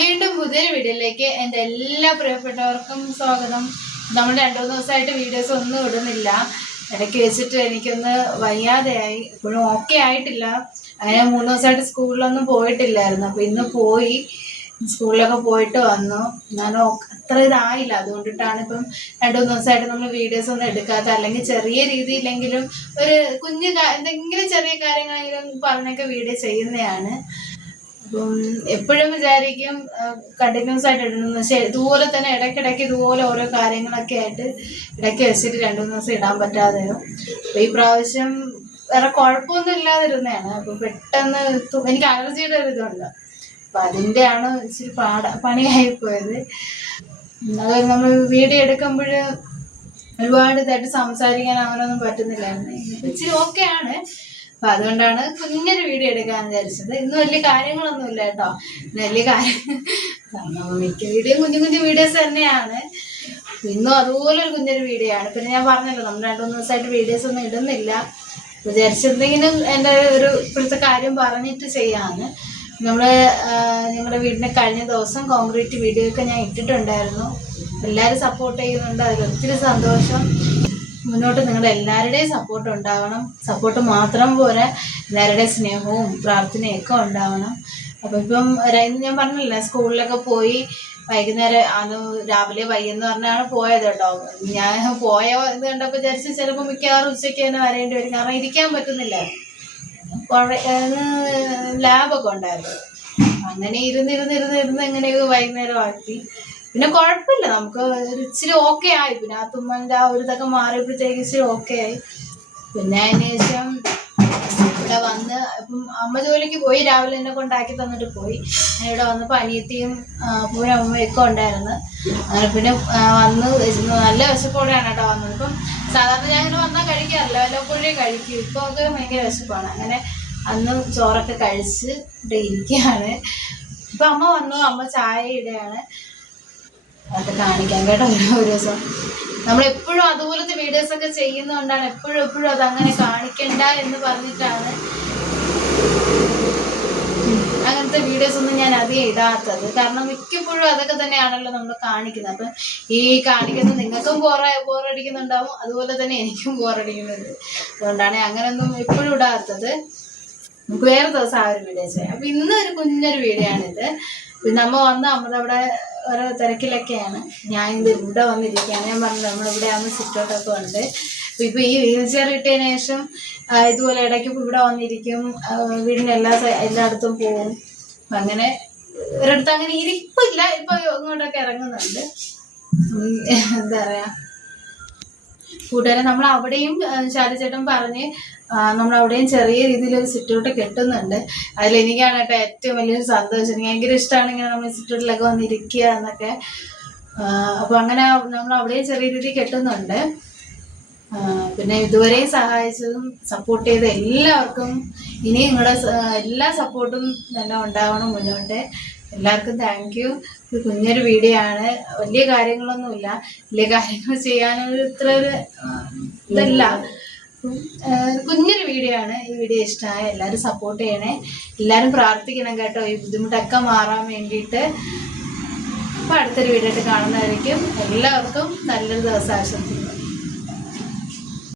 വീണ്ടും പുതിയൊരു വീഡിയോയിലേക്ക് എന്റെ എല്ലാ പ്രിയപ്പെട്ടവർക്കും സ്വാഗതം. നമ്മൾ രണ്ടു മൂന്ന് ദിവസമായിട്ട് വീഡിയോസ് ഒന്നും ഇടുന്നില്ല. ഇടയ്ക്ക് വെച്ചിട്ട് എനിക്കൊന്ന് വയ്യാതെയായി. ഇപ്പോഴും ഓക്കെ ആയിട്ടില്ല. അങ്ങനെ മൂന്ന് ദിവസമായിട്ട് സ്കൂളിലൊന്നും പോയിട്ടില്ലായിരുന്നു. അപ്പോൾ ഇന്ന് പോയി. സ്കൂളിലൊക്കെ പോയിട്ട് വന്നു. ഞാൻ അത്ര ഇതായില്ല. അതുകൊണ്ടിട്ടാണ് ഇപ്പം രണ്ടു മൂന്ന് ദിവസമായിട്ട് നമ്മൾ വീഡിയോസ് ഒന്നും എടുക്കാത്ത അല്ലെങ്കിൽ ചെറിയ രീതിയിലെങ്കിലും ഒരു കുഞ്ഞു എന്തെങ്കിലും ചെറിയ കാര്യങ്ങളെങ്കിലും പറഞ്ഞൊക്കെ വീഡിയോ ചെയ്യുന്നതാണ്. അപ്പം എപ്പോഴും വിചാരിക്കും കണ്ടിന്യൂസ് ആയിട്ട് ഇടണം പക്ഷെ ഇതുപോലെ തന്നെ ഇടയ്ക്കിടയ്ക്ക് ഇതുപോലെ ഓരോ കാര്യങ്ങളൊക്കെ ആയിട്ട് ഇടയ്ക്ക് വെച്ചിട്ട് രണ്ടു മൂന്ന് ദിവസം ഇടാൻ പറ്റാതെയോ. അപ്പൊ ഈ പ്രാവശ്യം വേറെ കുഴപ്പമൊന്നും ഇല്ലാതിരുന്നതാണ്. അപ്പൊ പെട്ടെന്ന് എനിക്ക് അലർജിയുടെ ഒരു ഇതുണ്ട്. അപ്പൊ അതിന്റെയാണ് ഇച്ചിരി പാട പണിയായി പോയത് അതുപോലെ നമ്മൾ വീഡിയോ എടുക്കുമ്പോൾ ഒരുപാട് ഇതായിട്ട് സംസാരിക്കാൻ അങ്ങനെയൊന്നും പറ്റുന്നില്ലായിരുന്നു. ഇച്ചിരി ഓക്കെ ആണ്. അപ്പൊ അതുകൊണ്ടാണ് കുഞ്ഞൊരു വീഡിയോ എടുക്കാൻ വിചാരിച്ചത്. ഇന്ന് വലിയ കാര്യങ്ങളൊന്നും ഇല്ല കേട്ടോ. വലിയ കാര്യം. മിക്ക വീഡിയോ കുഞ്ഞു കുഞ്ഞു വീഡിയോസ് തന്നെയാണ്. ഇന്നും അതുപോലെ ഒരു കുഞ്ഞൊരു വീഡിയോ ആണ്. പിന്നെ ഞാൻ പറഞ്ഞല്ലോ നമ്മൾ രണ്ടു മൂന്ന് ദിവസമായിട്ട് വീഡിയോസ് ഒന്നും ഇടുന്നില്ല. വിചാരിച്ചെന്തെങ്കിലും എന്റെ ഒരു ഇപ്പോഴത്തെ കാര്യം പറഞ്ഞിട്ട് ചെയ്യാന്ന്. നമ്മൾ ഞങ്ങളുടെ വീടിന് കഴിഞ്ഞ ദിവസം കോൺക്രീറ്റ് വീഡിയോ ഒക്കെ ഞാൻ ഇട്ടിട്ടുണ്ടായിരുന്നു. എല്ലാവരും സപ്പോർട്ട് ചെയ്യുന്നുണ്ട്. അതിൽ ഒത്തിരി സന്തോഷം. മുന്നോട്ട് നിങ്ങളുടെ എല്ലാവരുടെയും സപ്പോർട്ട് ഉണ്ടാവണം. സപ്പോർട്ട് മാത്രം പോരാ എല്ലാവരുടെയും സ്നേഹവും പ്രാർത്ഥനയൊക്കെ ഉണ്ടാവണം. അപ്പം ഇപ്പം ഞാൻ പറഞ്ഞില്ല സ്കൂളിലൊക്കെ പോയി വൈകുന്നേരം അന്ന് രാവിലെ വൈകുന്നു പറഞ്ഞാണ് പോയത് കേട്ടോ. ഞാൻ പോയ ഇത് കണ്ടപ്പോൾ വിചാരിച്ച് ചിലപ്പോൾ മിക്കവാറും ഉച്ചയ്ക്ക് തന്നെ വരേണ്ടി വരും. കാരണം ഇരിക്കാൻ പറ്റുന്നില്ല. ലാബൊക്കെ ഉണ്ടായിരുന്നു. അങ്ങനെ ഇരുന്നിരുന്നിരുന്നിരുന്ന് എങ്ങനെയൊക്കെ വൈകുന്നേരം ആക്കി. പിന്നെ കുഴപ്പമില്ല നമുക്ക് ഇച്ചിരി ഓക്കെ ആയി. പിന്നെ ആ തുമ്മലിന്റെ ആ ഒരു ഇതൊക്കെ മാറിയപ്പോഴത്തേക്ക് ഇച്ചിരി ഓക്കെ ആയി. പിന്നെ അതിന് ശേഷം ഇവിടെ വന്ന് ഇപ്പം അമ്മ ജോലിക്ക് പോയി. രാവിലെ എന്നെ കൊണ്ടാക്കി തന്നിട്ട് പോയി. ഇവിടെ വന്നപ്പോൾ അനിയത്തിയും പൂരം അമ്മയൊക്കെ ഉണ്ടായിരുന്നു. അങ്ങനെ പിന്നെ വന്ന് നല്ല വിശപ്പോടെയാണ് കേട്ടോ വന്നത്. ഇപ്പം സാധാരണ ഞാൻ ഇങ്ങനെ വന്നാൽ കഴിക്കാറില്ല. വല്ലപ്പോഴേ കഴിക്കും. ഇപ്പം ഒക്കെ ഭയങ്കര വിശപ്പാണ്. അങ്ങനെ അന്ന് ചോറൊക്കെ കഴിച്ച് ഇവിടെ ഇരിക്കുകയാണ്. ഇപ്പം അമ്മ വന്നു. അമ്മ ചായ ഇടുകയാണ്. അതൊക്കെ കാണിക്കാം കേട്ടോ ഒരു ദിവസം. നമ്മളെപ്പോഴും അതുപോലത്തെ വീഡിയോസ് ഒക്കെ ചെയ്യുന്നതുകൊണ്ടാണ് എപ്പോഴും എപ്പോഴും അത് അങ്ങനെ കാണിക്കണ്ട എന്ന് പറഞ്ഞിട്ടാണ് അങ്ങനത്തെ വീഡിയോസ് ഒന്നും ഞാൻ അധികം ഇടാത്തത്. കാരണം മിക്കപ്പോഴും അതൊക്കെ തന്നെയാണല്ലോ നമ്മൾ കാണിക്കുന്നത്. അപ്പം ഈ കാണിക്കുന്നത് നിങ്ങൾക്കും ബോറ ബോറടിക്കുന്നുണ്ടാവും അതുപോലെ തന്നെ എനിക്കും ബോറടിക്കുന്നുണ്ട് അതുകൊണ്ടാണ് അങ്ങനെയൊന്നും എപ്പോഴും ഇടാത്തത്. നമുക്ക് വേറെ ദിവസം ആ ഒരു വീഡിയോ ചെയ്യാം. അപ്പൊ ഇന്നൊരു കുഞ്ഞൊരു വീഡിയോ ആണിത്. പിന്നെ അമ്മ വന്ന് അമ്മ അവിടെ ഓരോ തിരക്കിലൊക്കെയാണ്. ഞാൻ ഇത് ഇവിടെ വന്നിരിക്കുകയാണ്. ഞാൻ പറഞ്ഞു നമ്മളിവിടെ ആണ് സിറ്റോട്ടൊക്കെ ഉണ്ട്. ഇപ്പൊ ഈ വീൽ ചെയർ കിട്ടിയതിനു ശേഷം ഇതുപോലെ ഇടയ്ക്ക് ഇവിടെ വന്നിരിക്കും. വീടിന്റെ എല്ലാ എല്ലായിടത്തും പോവും. അങ്ങനെ ഒരിടത്ത് അങ്ങനെ ഇരിപ്പില്ല ഇപ്പൊ ഇങ്ങോട്ടൊക്കെ ഇറങ്ങുന്നുണ്ട്. എന്താ പറയാ? കൂട്ടുകാരെ നമ്മൾ അവിടെയും ശാരചേട്ടൻ പറഞ്ഞ് നമ്മൾ അവിടെയും ചെറിയ രീതിയിൽ ഒരു സിറ്റൗട്ട് കിട്ടുന്നുണ്ട്. അതിൽ എനിക്കാണ് കേട്ടോ ഏറ്റവും വലിയൊരു സന്തോഷം. എനിക്ക് ഭയങ്കര ഇഷ്ടമാണ് ഇങ്ങനെ നമ്മൾ സിറ്റൗട്ടിലൊക്കെ വന്നിരിക്കുക എന്നൊക്കെ. ആ, അപ്പൊ അങ്ങനെ നമ്മൾ അവിടെയും ചെറിയ രീതിയിൽ കെട്ടുന്നുണ്ട്. പിന്നെ ഇതുവരെയും സഹായിച്ചതും സപ്പോർട്ട് ചെയ്ത എല്ലാവർക്കും ഇനി നിങ്ങളുടെ എല്ലാ സപ്പോർട്ടും തന്നെ ഉണ്ടാവണം മുന്നോട്ട്. എല്ലാവർക്കും താങ്ക് യു ഇത് കുഞ്ഞൊരു വീഡിയോ ആണ്. വലിയ കാര്യങ്ങളൊന്നുമില്ല. വലിയ കാര്യങ്ങൾ ചെയ്യാനൊരു ഇത്ര ഒരു ഇതല്ല. കുഞ്ഞൊരു വീഡിയോ ആണ്. ഈ വീഡിയോ ഇഷ്ടമായ എല്ലാവരും സപ്പോർട്ട് ചെയ്യണേ. എല്ലാവരും പ്രാർത്ഥിക്കണം കേട്ടോ. ഈ ബുദ്ധിമുട്ടൊക്കെ മാറാൻ വേണ്ടിയിട്ട്. അപ്പോൾ അടുത്തൊരു വീഡിയോ ആയിട്ട് കാണുന്നതായിരിക്കും. എല്ലാവർക്കും നല്ലൊരു ദിവസം ആശംസിക്കുന്നു.